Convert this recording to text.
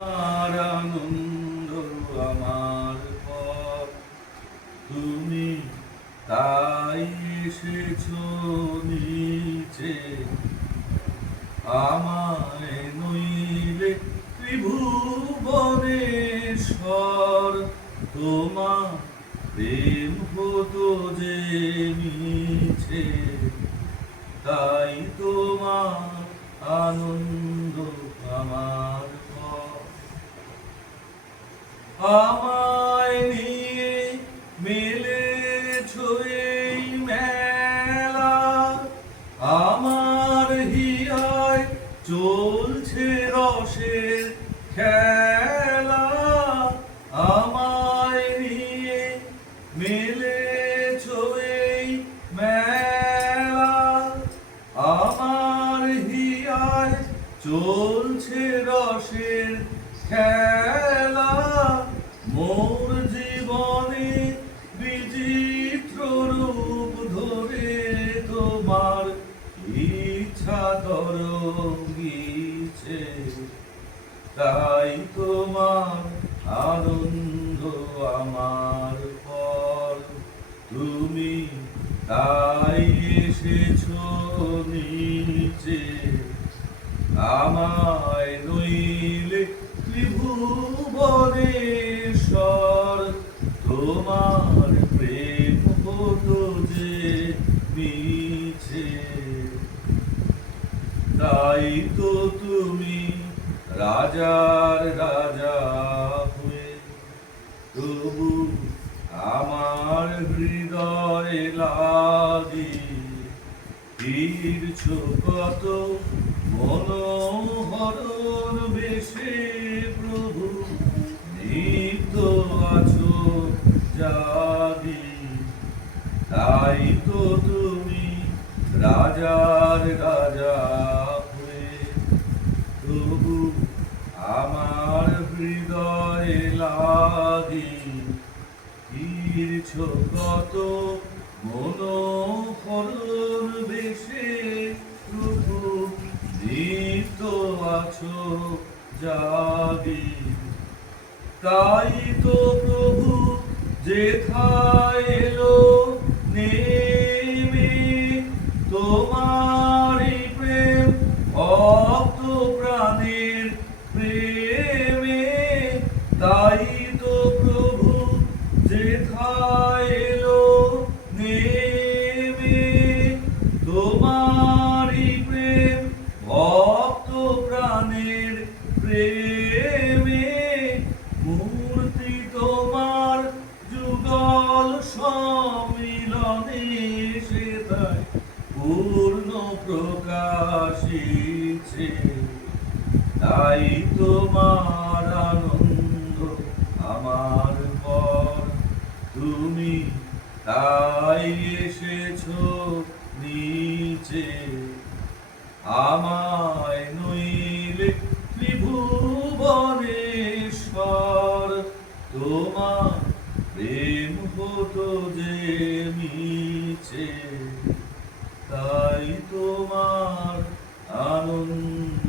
আমার আনন্দ আমার পথ তুমি, তাই এসেছো নিচে। আমায় নইলে ত্রিভুবনেশ্বর, তোমার প্রেম হতো যে মিছে। তাই তোমার আনন্দ আমার পথ। আমায় নিয়ে মেলেছো এই মেলা, আমার হিয়ায় চলছে রসের খেলা। আমায় নিয়ে মেলেছো এই মেলা, আমার হিয়ায় চলছে রসের খেলা। মোর জীবনে বিচিত্র রূপ ধরে তোমার ইচ্ছা তরঙ্গিছে। তাই তোমার আনন্দ আমার পর, তুমি তাই এসেছো নিচে। আমায় নইলে ত্রিভুবনেশ্বর, তোমার প্রেম হতো যে মিছে। তাই তো তুমি রাজার রাজা হয়ে তবু আমার হৃদয়ে লাগি ফিরছ কত মনোহরণ বেশে। প্রভু নিত্য আছো জাগি, তাই তো তুমি রাজার রাজা হয়ে তবু আমার হৃদয়ে লাগি ফিরছ কত মনোহরণ বেশে। প্রভু নিত্য আছো জাগি, তাই তো প্রভু যেথায় এলো নেমে তোমারই প্রেম ভক্ত প্রাণের প্রেমে। তাই তো প্রভু যেথায় এলো নেমে তোমারই প্রেম ভক্ত প্রাণের প্রেমে। মূর্তি তোমার যুগল সম্মিলনে সেটাই পূর্ণ প্রকাশিছে। তাই তোমার আনন্দ আমার পর, তুমি তাই এসেছো নিচে। আমায় নইলে ত্রিভুবনেশ্বর, তোমার প্রেম হতো যে মিছে। তাই তোমার আনন্দ